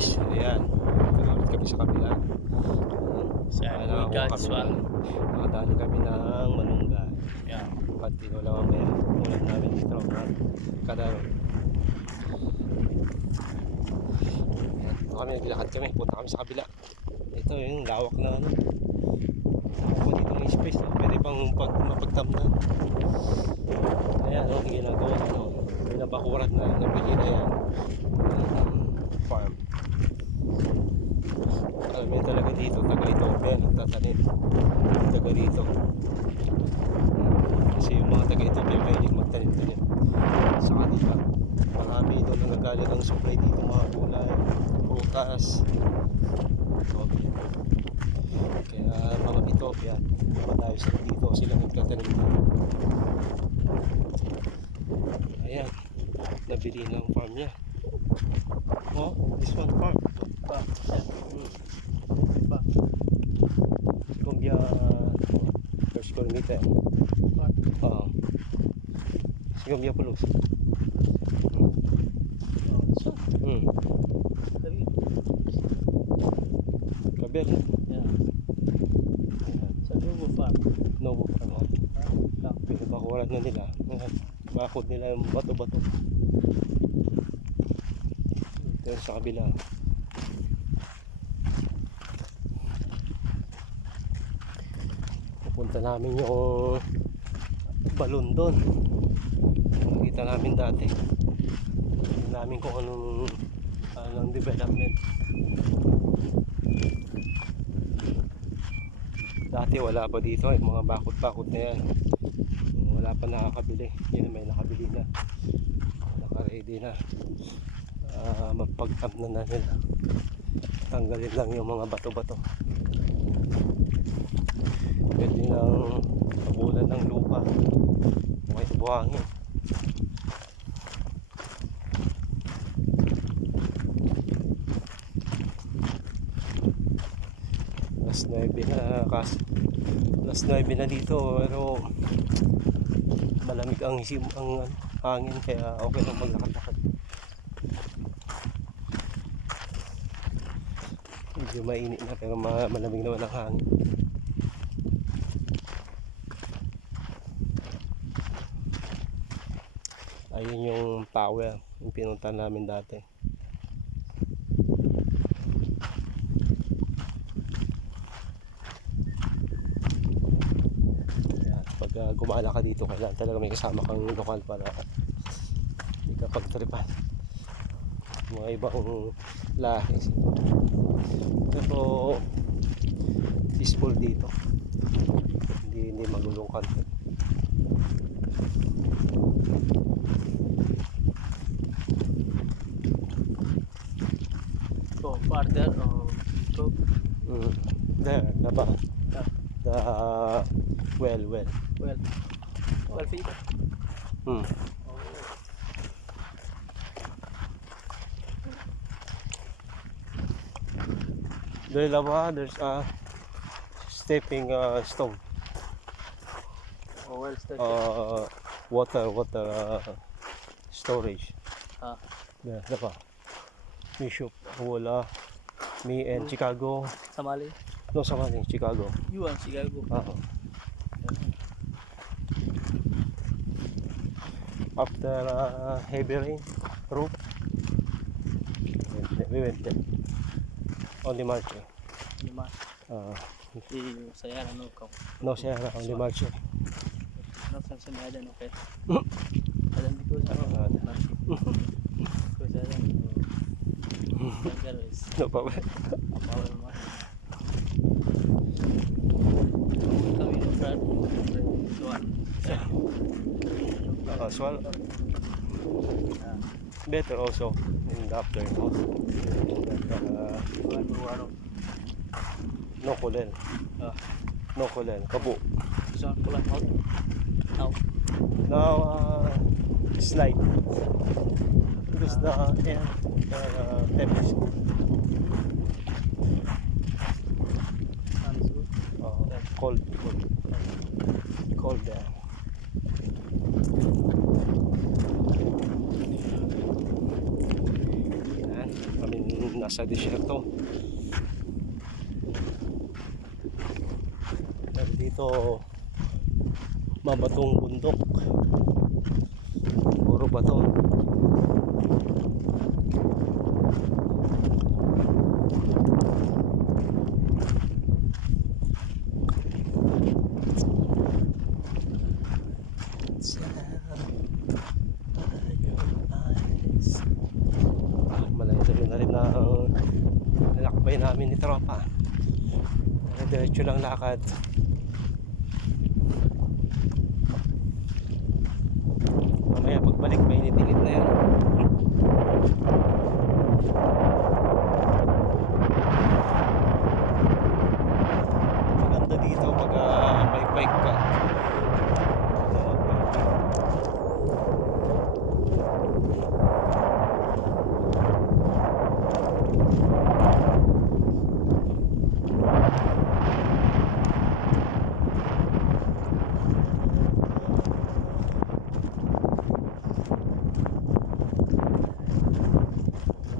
guys, ayan. Na ulit kami sa kabila. Sa Ayan, Buiga, kami Swan. ng- Nakadali kami ng malunggay. Yeah. Pati wala mamaya. Ulam namin dito. Kadaro. Ito kami, naglakad kami. Punta kami sa kabila. Ito yung lawak na ano. Ako dito may space. Pwede pang pag, mapagtamnan. Ayan, ano, ginagawa ano. Pinabakuran na. Nabili na yan. Ayan, farm. Talaga dito, taga Ethiopia, nagtatanim. Taga rito. Kasi yung mga taga Ethiopia mahilig magtanim-tanim sa kanila. Marami doon nagagalit ng supply dito mga gulay, prutas. Ethiopia. Kaya mga Ethiopia, madayo sila dito, sila nagtatanim dito. Ayan, nabili ng farm niya. Oh, this one farm. Pa. Hmm. Square meter. Oo. Si Cumbia Pulos. Oh, Hmm. Kabel. Yeah. Sa Lugo Farm. No, ano. Ah, lang. Pinabakuran na nila. Bakod nila yung bato-bato. Ito sa kabila. Pupunta namin yung balon doon. Nakita namin dati. Tingnan namin kung anong anong development. Dati wala pa dito, yung mga bakod-bakod na yan. Wala pa nakakabili. Yan may nakabili na. Naka-ready na. Ah, magpag-up na na nila. Tanggalin lang yung mga bato-bato. Pwede nang tabunan ng lupa. O buhangin. Last 9 na kas last 9 na dito pero malamig ang isim ang ano, hangin kaya okay lang maglakad-lakad. Medyo mainit na pero ma malamig naman ang hangin. Ayun yung tower yung pinunta namin dati. Yan. Pag uh, gumala ka dito, kailangan talaga may kasama kang lokal para hindi ka pagtripan. Mga ibang lahi. Pero peaceful dito. Hindi, hindi magulong country. Go farther or go. Mm. There, the, ba- Yeah. the uh, well, well. Well, well feet. Mm. Oh. There, lava, there's a stepping uh, stone. Oh, well uh, water water uh, storage. Ah. Yeah, diba? Bishop, wala. Me and Chicago. Samali. No, sama ni Chicago. You and Chicago. Oo. After uh, heavy rain, roof. We went there. Only March. eh. Lima. Uh, Di saya ano ka. no, Sierra, only March. eh. No, sa sa ada no kay. Alam ko sa ano. Ah, ada. Ko sa ano. Guys, No problem. power mo. Kami. Uh, so, better also in the afternoon. Uh, Tuan Buwaro. no kulel. Ah. No kulel. Kabo. Sa kulang Out. Now, uh, slide. Because the air uh, temperature uh, cold, cold, cold there. Kaming nasa disyerto. Dito mabatong bundok. Puro bato. Ah, nalakbay namin ni Tropa. Diretso lang lakad. Mamaya pagbalik mainit-init na yan. Maganda dito pag ah, may bike ka.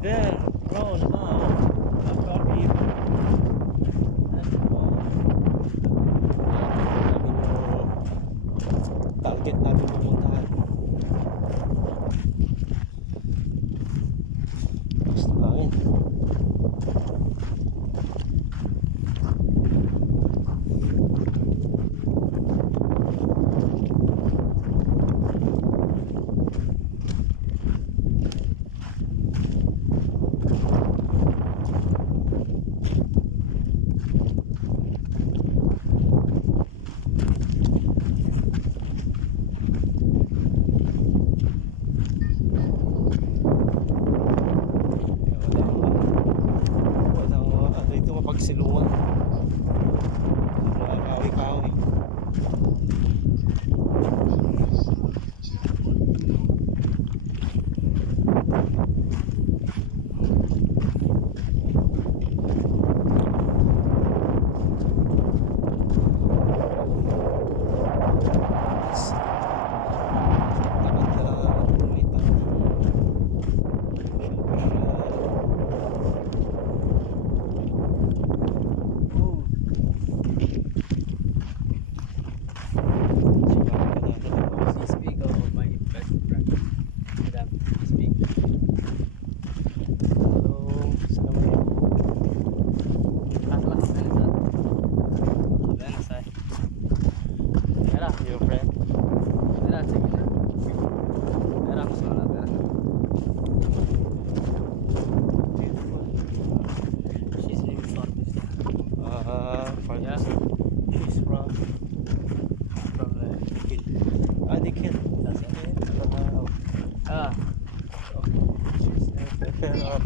There, roll out. After you. target natin pupuntahan. Basta hangin. Walang, walang mapagsilungan. Mga kawi-kawi.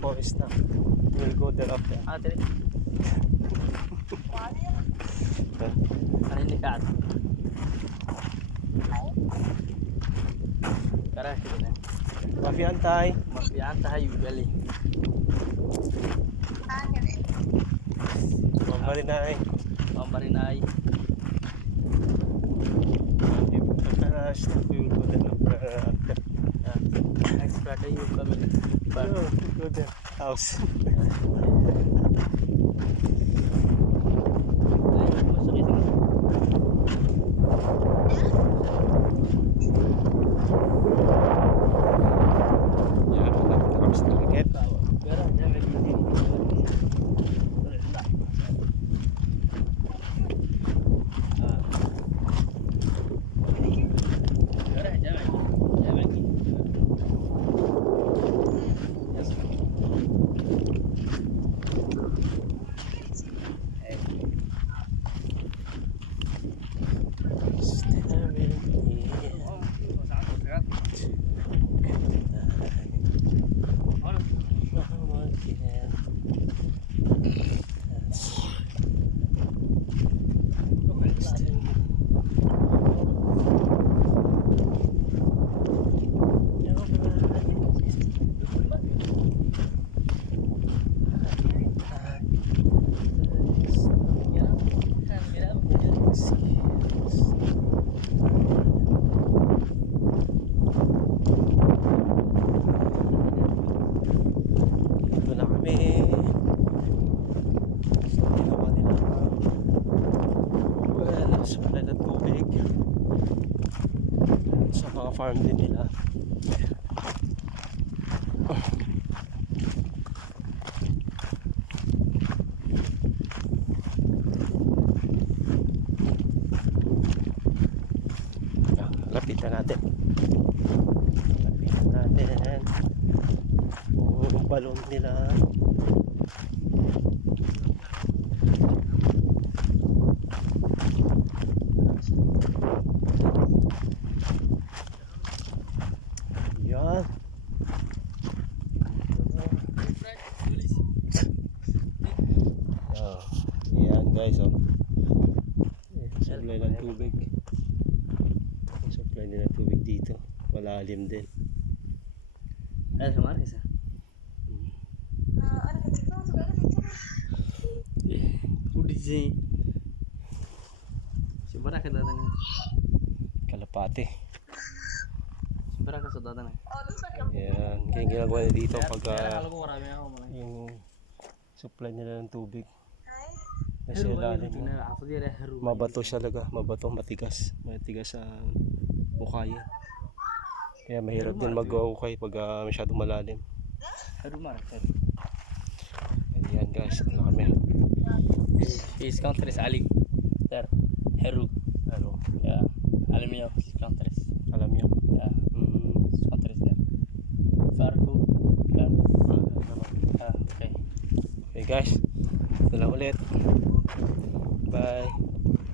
Forest na. We'll go there after. ah, tara. Ano Kat? Tara, sige na. Mafiantay. Magbiyahan tayo, gali. Mamarinay. Pambarinay. If uh, stop, we will go there after. Next Friday we'll go there. House. farm din nila. Ah, Lapitan natin. Lapitan natin. Oh, yung balon nila. Yan. Oh, yan guys oh. Supply ng tubig. Supply nila ng tubig dito. Malalim din. Ay, sama isa. Udah sih. Seberapa kan datang? Kalapate. Seberapa kan datang? Yan. Kaya ginagawa nila dito pag ah, yung supply nila ng tubig. Aku dia ada haru. Mabato siya talaga. Mabato, matigas. Matigas sa mukha yan. Kaya mahirap din mag-ukay pag ah, masyadong malalim. Haru. Ayan guys, ano kami. Is countries Ali. Ter. Haru. Ano, Ya. Alam niyo, countries. alam nyo. Ya. Mm, Countries ya. Fargo. Kan. ah. Ah, okay. Okay guys, ulit. Bye.